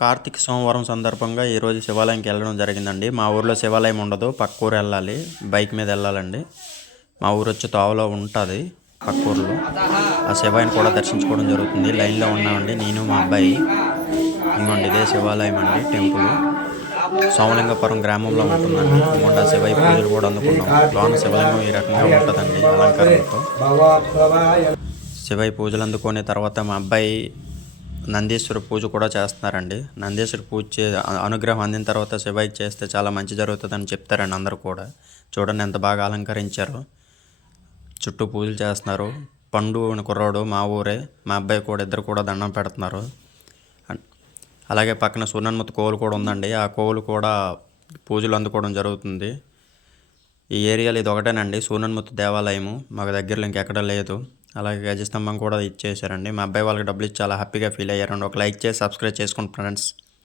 కార్తీక సోమవారం సందర్భంగా ఈరోజు శివాలయంకి వెళ్ళడం జరిగిందండి. మా ఊర్లో శివాలయం ఉండదు, పక్క ఊరు వెళ్ళాలి, బైక్ మీద వెళ్ళాలండి. మా ఊరు వచ్చి తోవలో ఉంటుంది పక్క ఊర్లో. ఆ శివాయిని కూడా దర్శించుకోవడం జరుగుతుంది. లైన్లో ఉన్నామండి నేను మా అబ్బాయి. ఇంకోండి ఇదే శివాలయం అండి, టెంపుల్ సోమలింగపురం గ్రామంలో ఉంటుందండి. ఇంకోండి ఆ శివయ్య పూజలు కూడా అందుకున్నాం. లోన శివలింగం ఈ రకంగా ఉంటుందండి అలంకారంతో. శివయ్య పూజలు అందుకునే తర్వాత మా అబ్బాయి నందీశ్వర పూజ కూడా చేస్తున్నారండి. నందీశ్వర పూజ అనుగ్రహం అందిన తర్వాత శివయ్య చేస్తే చాలా మంచి జరుగుతుందని చెప్తారండి అందరూ కూడా. చూడండి ఎంత బాగా అలంకరించారు, చుట్టూ పూజలు చేస్తున్నారు. పండు కుర్రాడు మా ఊరే, మా అబ్బాయి కూడా, ఇద్దరు కూడా దండం పెడుతున్నారు. అలాగే పక్కన సూర్యన్మూర్తి కోవులు కూడా ఉందండి. ఆ కోవులు కూడా పూజలు అందుకోవడం జరుగుతుంది. ఈ ఏరియాలో ఇది ఒకటేనండి సూర్యన్మూర్తి దేవాలయము, మాకు దగ్గరలో ఇంకెక్కడ లేదు. అలాగే గజస్తంభం కూడా ఇచ్చేసారండి. మా అబ్బాయి వాళ్ళకి డబ్బులు ఇచ్చి చాలా హ్యాపీగా ఫీల్ అయ్యారండి. ఒక లైక్ చేసి సబ్స్క్రైబ్ చేసుకోండి ఫ్రెండ్స్.